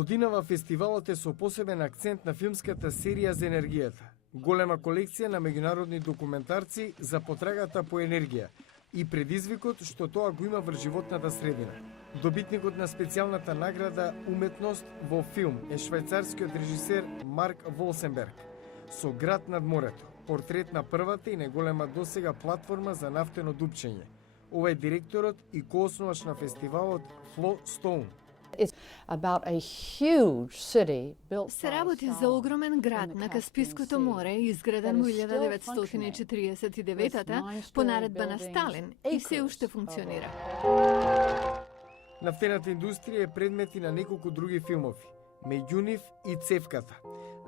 Годинава фестивалот е со посебен акцент на филмската серија за енергијата. Голема колекција на меѓународни документарци за потрагата по енергија и предизвикот што тоа го има врз животната средина. Добитникот на специјалната награда Уметност во филм е швајцарскиот режисер Марк Волсенберг со Град над морето, портрет на првата и најголема досега платформа за нафтено дупчење. Ова е директорот и коосновач на фестивалот Фло Стоун. Се работи за огромен град на Каспиското море, изграден во 1949 по наредба на Сталин и се уште функционира. Нафтената индустрија е предмет и на неколку други филмови, меѓу нив и Цевката,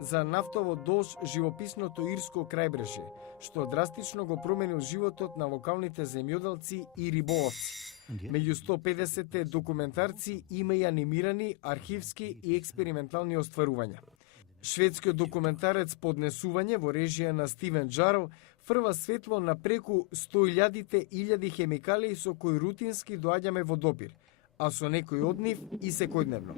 за нафтово долж живописното ирско крајбрежје, што драстично го променил животот на локалните земјоделци и риболовци. Меѓу 150 документарци има и анимирани, архивски и експериментални остварувања. Шведскиот документарец Поднесување во режија на Стивен Джарл фрва светло на преку 100.000 хемикалии со кои рутински доаѓаме во допир, а со некои од нив и секојдневно.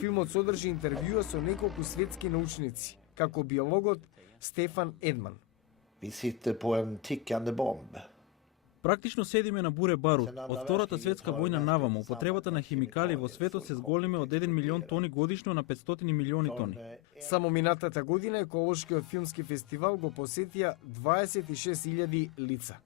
Филмот содржи интервјуа со неколку светски научници, како биологот Стефан Едман. Vi sitter på en tickande bomb. Практично седиме на буре барут. Од Втората светска војна наваму, употребата на химикали во светот се зголеми од 1 милион тони годишно на 500 милиони тони. Само минатата година еколошкиот филмски фестивал го посетија 26.000 лица.